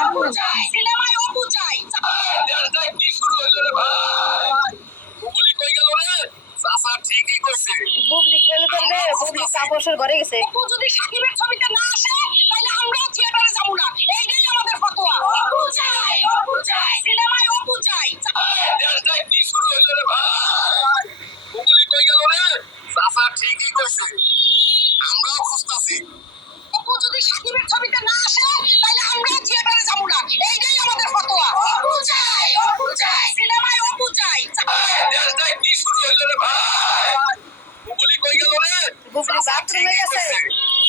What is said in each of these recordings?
অপু চাই সিনেমায় অপু চাই দেশটায় কি শুরু হইলো রে ভাই বুবলি কই গেল রে চাচা ঠিকই কইছে বুবলি খেলে করবে বুবলি তাপসের ঘরে গেছে। অপু যদি সাকিবের ছবিতে না আসে তাহলে আমরাও থিয়েটারে যাব না এইটাই আমাদের ফতোয়া অপু চাই সিনেমায় অপু চাই দেশটায় কি শুরু হইলো রে ভাই বুবলি কই গেল রে চাচা ঠিকই কইছে আমরাও খুঁজতাছি অপু যদি সাকিবের ছবিতে না আসে তাহলে আমরাও থিয়েটারে যাব না এইটাই আমাদের ফতোয়া অপু চাই সিনেমায় অপু চাই দেশটায় কি শুরু হইলো রে ভাই বুবলি কই গেল রে বুবলি বাথরুমে গেছে।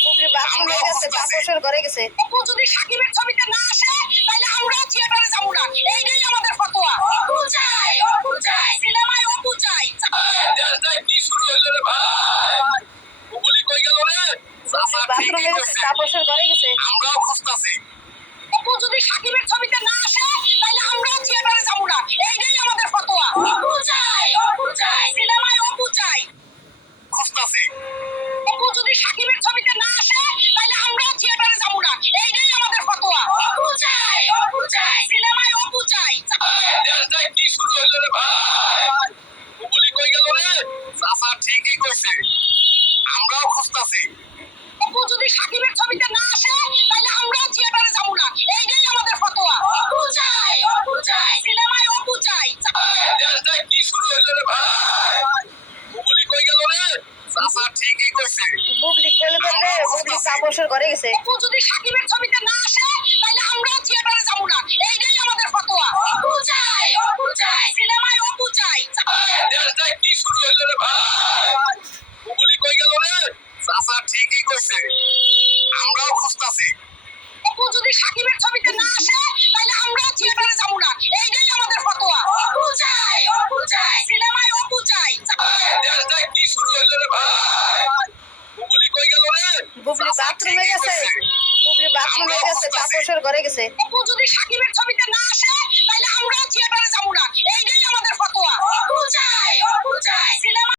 বুবলি বাথরুমে গেছে, তাপসের ঘরে গেছে। অপু যদি সাকিবের ছবিতে না আসে তাহলে আমরাও থিয়েটারে যাব না এইটাই আমাদের ফতোয়া অপু চাই সিনেমায় অপু চাই দেশটায় কি শুরু হইলো রে ভাই বুবলি কই গেল রে চাচা বাথরুমে ঠিকই গেছে, কইছে তাপসের ঘরে গেছে। আমরাও খুঁজতাছি অপু যদি সাকিবের ছবিতে না আসে তাহলে আমরাও থিয়েটারে যাব না এইটাই আমাদের ফতোয়া অপু চাই সিনেমায় অপু চাই খুঁজতাছি অপু যদি সাকিবের ছবিতে না আসে তাহলে আমরাও থিয়েটারে যাব না এইটাই আমাদের ফতোয়া অপু চাই সিনেমায় অপু চাই দেশটায় কি শুরু হইলো রে ভাই বুবলি কই গেল রে চাচা ঠিকই কইছে আমরাও খুঁজতাছি অপু যদি সাকিবের ছবিতে না আসে তাহলে আমরাও থিয়েটারে যাব না এইটাই আমাদের ফতোয়া অপু চাই সিনেমায় অপু চাই দেশটায় কি শুরু হইলো রে ভাই বুবলি কই গেল রে চাচা ঠিকই কইছে বুবলি খেলে করবে বুবলি তাপসের ঘরে গেছে। অপু যদি সাকিবের ছবিতে না আসে তাহলে আমরাও থিয়েটারে যাব না এইটাই আমাদের ফতোয়া অপু চাই সিনেমায় অপু চাই দেশটায় কি শুরু হইলো রে ভাই বুবলি কই গেল রে চাচা ঠিকই কইছে আমরাও খুঁজতাছি অপু যদি সাকিবের ছবিতে না আসে তাহলে আমরাও থিয়েটারে যাব না এইটাই আমাদের ফতোয়া অপু চাই সিনেমায় অপু চাই দেশটায় কি শুরু হইলো রে ভাই বুবলি কই গেল রে বুবলি বাথরুমে গেছে। বুবলি বাথরুমে গেছে, তাপসের ঘরে গেছে। অপু যদি সাকিবের